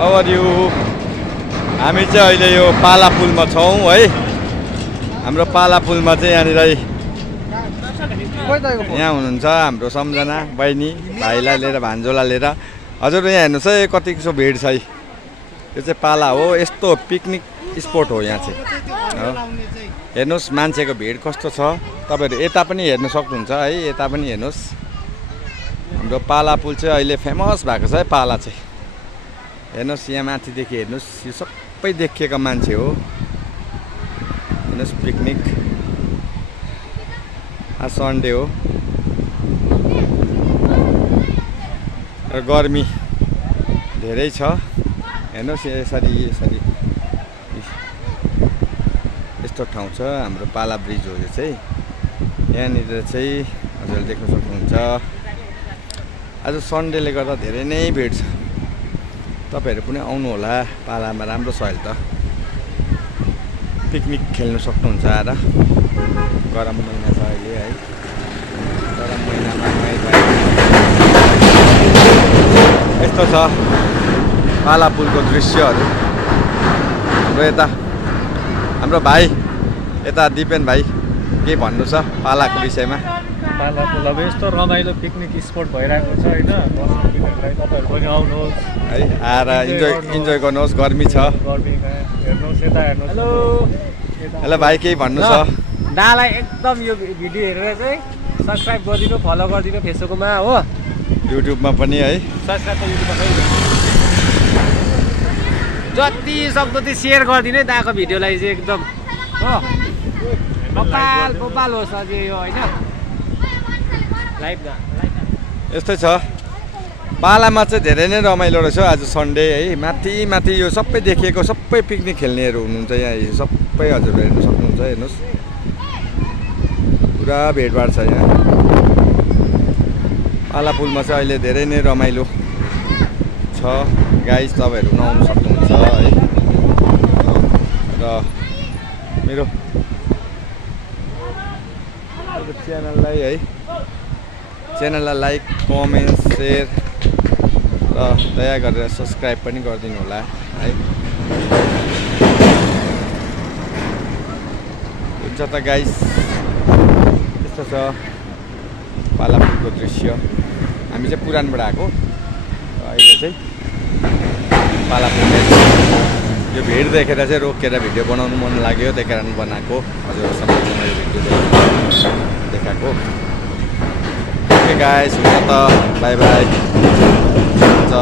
How are you? हामी चाहिँ अहिले यो पाला पुलमा छौँ है। हाम्रो पाला पुलमा चाहिँ यहाँनिर यहाँ हुनुहुन्छ हाम्रो सम्झना बहिनी, भाइलाई लिएर भान्जोलाई लिएर। हजुर यहाँ हेर्नुहोस् है कतिको भिड छ है। यो चाहिँ पाला हो, यस्तो पिकनिक स्पोट हो यहाँ चाहिँ। हेर्नुहोस् मान्छेको भिड कस्तो छ, तपाईँहरू यता पनि हेर्न सक्नुहुन्छ है। यता पनि हेर्नुहोस्, हाम्रो पाला पुल चाहिँ अहिले फेमस भएको छ है। पाला चाहिँ हेर्नुहोस्, यहाँ माथिदेखि हेर्नुहोस्, यो सबै देखिएको मान्छे हो। हेर्नुहोस् पिकनिक, आज सन्डे हो र गर्मी धेरै छ। हेर्नुहोस् यसरी यसरी यस्तो ठाउँ छ हाम्रो पाला ब्रिज हो यो चाहिँ। यहाँनिर चाहिँ हजुरले देख्न सक्नुहुन्छ आज सन्डेले गर्दा धेरै नै भिड छ। तपाईँहरू पनि आउनु होला पालामा, राम्रो छ अहिले त। पिकनिक खेल्नु सक्नुहुन्छ आएर। गरम महिना छ अहिले है। गरम महिनामा यस्तो छ पाला पुलको दृश्यहरू। हाम्रो यता हाम्रो भाइ यता दिपेन भाइ के भन्नु छ पालाको विषयमा? पाला पुल अब यस्तो रमाइलो पिकनिक स्पोट भइरहेको छ होइन। बस्नेहरूलाई तपाईँहरू पनि आउनुहोस् है, आएर इन्जोय गर्नुहोस्। गर्मी छ, गर्मीमा हेर्नुहोस्, यता हेर्नुहोस्। हेलो हेलो भाइ केही भन्नु छ? दालाई एकदम यो भिडियो हेरेर चाहिँ सब्सक्राइब गरिदिनु, फलो गरिदिनु फेसबुकमा हो, युट्युबमा पनि है। सब्सक्राइब त युट्युबमा जति सक्दो त्यो सेयर गरिदिनु है दाको भिडियोलाई चाहिँ एकदम हो। कपाल कपाल होस् अझै यो होइन लाइभ यस्तै छ पालामा चाहिँ धेरै नै रमाइलो रहेछ। आज सन्डे है, माथि माथि यो सबै देखिएको सबै पिकनिक खेल्नेहरू हुनुहुन्छ यहाँ। यो सबै हजुर हेर्नु सक्नुहुन्छ। हेर्नुहोस् पुरा भिडभाड छ यहाँ। पाला पुलमा चाहिँ अहिले धेरै नै रमाइलो छ गाइस, तपाईँहरू नआउनु सक्नुहुन्छ है। र मेरो च्यानललाई लाइक, कमेन्ट, सेयर र दया गरेर सब्सक्राइब पनि गरिदिनु होला है। हुन्छ त गाइस, यस्तो छ पाला पुलको दृश्य। हामी चाहिँ पुरानबाट आएको, अहिले चाहिँ पाला पुल यो भिड देखेर चाहिँ रोकेर भिडियो बनाउनु मन लाग्यो, त्यही कारण बनाएको। हजुरहरूसँग यो भिडियो देखाएको। ओके गाइस, हुन्छ त, बाई बाई। हुन्छ।